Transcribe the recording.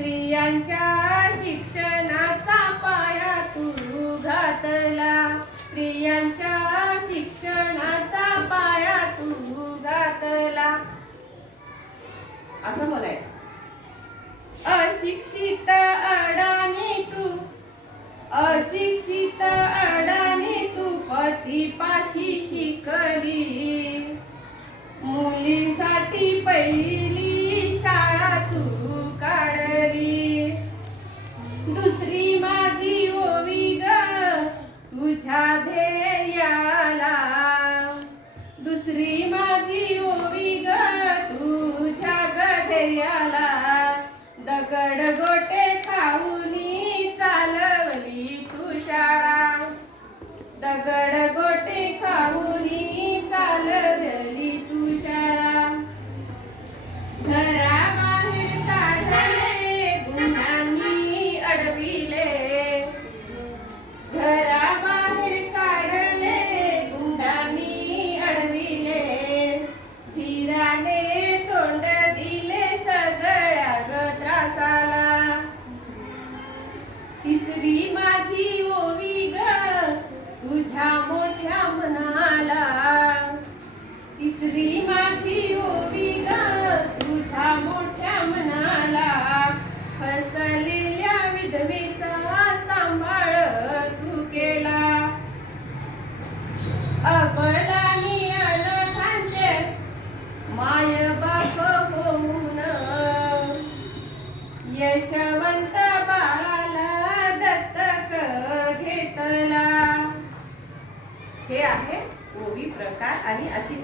स्त्रियांच्या शिक्षणाचा पाया तू घातला. स्त्रियांच्या शिक्षणाचा पाया तू घातला. असं बोलायचं. अशिक्षित अडाणी तू अशिक्षित अडाणी तू पतीपाशी शिकली. मुलीसाठी पहिली गोटे खाऊनी चालली तुषारा घरा घराबाहेर काढले गुन्ह्यांनी अडविले. घराबाहेर काढले गुंडांनी अडविले. धीराने तोंड दिले सगळ्या ग त्रासाला. तिसरी माझी ओवी तुझ्या मोठ्या मनाला. तिसरी माझी ओवी ग तुझ्या मोठ्या मनाला. फसलेल्या विधवेचा सांभाळ तू केला. अपलानी अनाथांचे माय बाप होऊन. यश हे आहे ओवी प्रकार आणि अशी